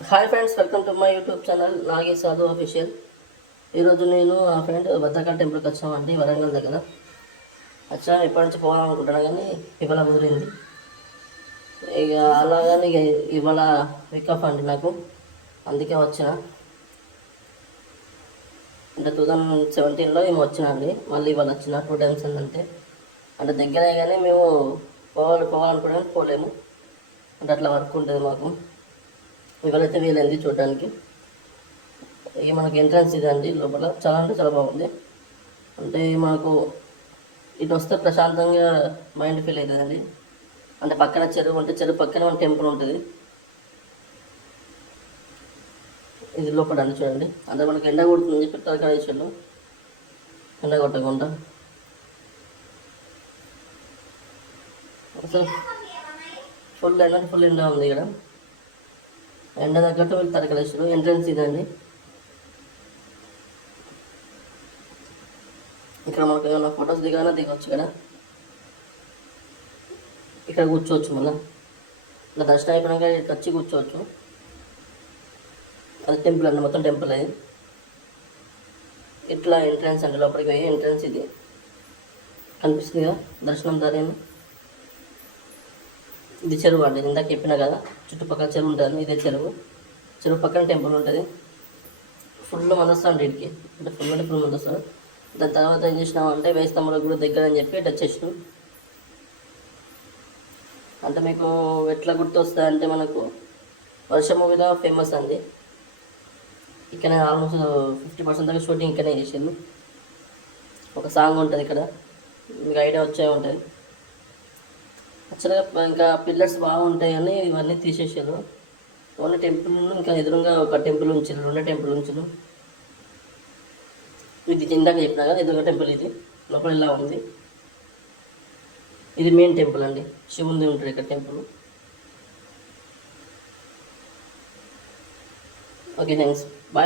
Hi friends, welcome to my YouTube channel Nage Sadhu official. ఈరోజు నేను ఆ ఫ్రెండ్ భద్రకాళి టెంపుల్కి వచ్చామండి, వరంగల్ దగ్గర. ఎప్పటి నుంచి పోవాలనుకుంటున్నా కానీ ఇవాళ కుదిరింది. ఇక అలాగని ఇవాళ పికప్ అండి నాకు, అందుకే వచ్చిన. అంటే 2017లో ఏమో వచ్చిన అండి, మళ్ళీ ఇవాళ వచ్చిన 2 టైమ్స్ అంతే. అంటే దగ్గరే కానీ మేము పోవాలనుకుంటే పోలేము, అంటే అట్లా వర్క్ ఉంటుంది మాకు. ఇవాళైతే వీలైంది చూడడానికి. ఇక మనకి ఎంట్రన్స్ ఇదండి, లోపల చాలా అంటే చాలా బాగుంది. అంటే మాకు ఇటు వస్తే ప్రశాంతంగా మైండ్ ఫీల్ అవుతుందండి. అంటే పక్కన చెరువు ఉంటే చెరువు పక్కన మన టెంపుల్ ఉంటుంది. ఇది లోపల అండి, చూడండి. అంటే మనకి ఎండ కొడుతుందని చెప్పి తరకాయ వేసాడు, ఎండ కొట్టకుండా. అసలు ఫుల్ ఎండ ఉంది ఇక్కడ. ఎండ తగ్గట్టు వీళ్ళు తరకాయ వేసాడు. ఎంట్రన్స్ ఇదండి. ఇక్కడ మనకు ఏమైనా ఫొటోస్ దిగానా దిగవచ్చు కదా. ఇక్కడ కూర్చోవచ్చు, మళ్ళీ ఇలా దర్శనం అయిపోయినాక ఇక్కడికి వచ్చి కూర్చోవచ్చు. అది టెంపుల్ అండి, మొత్తం టెంపుల్ అది. ఇట్లా ఎంట్రన్స్ అండి, లోపలికి పోయి ఎంట్రన్స్ ఇది కనిపిస్తుంది కదా, దర్శనం దారేమో. ఇది చెరువు అండి, ఇందాక చెప్పినా కదా, చుట్టుపక్కల చెరువు ఉంటుంది. ఇదే చెరువు. చెరువు పక్కన టెంపుల్ ఉంటుంది. ఫుల్ మంది వస్తాడు వీడికి, అంటే ఫుల్ మంది వస్తారు. దాని తర్వాత ఏం చేసినామంటే వేస్తమ్మల గుడి దగ్గర అని చెప్పి ఇటు వచ్చేసినాం. అంటే మీకు ఎట్లా గుర్తొస్తుంది అంటే, మనకు వర్షం మూవీలో ఫేమస్ అండి. ఇక్కడ ఆల్మోస్ట్ 50% దాకా షూటింగ్ ఇక్కడనే చేసింది. ఒక సాంగ్ ఉంటుంది ఇక్కడ, మీకు ఐడియా వచ్చే ఉంటుంది. యాక్చువల్గా ఇంకా పిల్లర్స్ బాగుంటాయని ఇవన్నీ తీసేసారు. ఓన్లీ టెంపుల్, ఇంకా ఎదురుగా ఒక టెంపుల్ ఉంచారు, 2 టెంపుల్ ఉంచారు. ఇది ఇందాక చెప్పినా కదా, ఎదురుగా టెంపుల్ ఇది. లోపల ఇలా ఉంది. ఇది మెయిన్ టెంపుల్ అండి, శివుంది ఉంటుంది ఇక్కడ టెంపుల్. Okay, thanks, bye.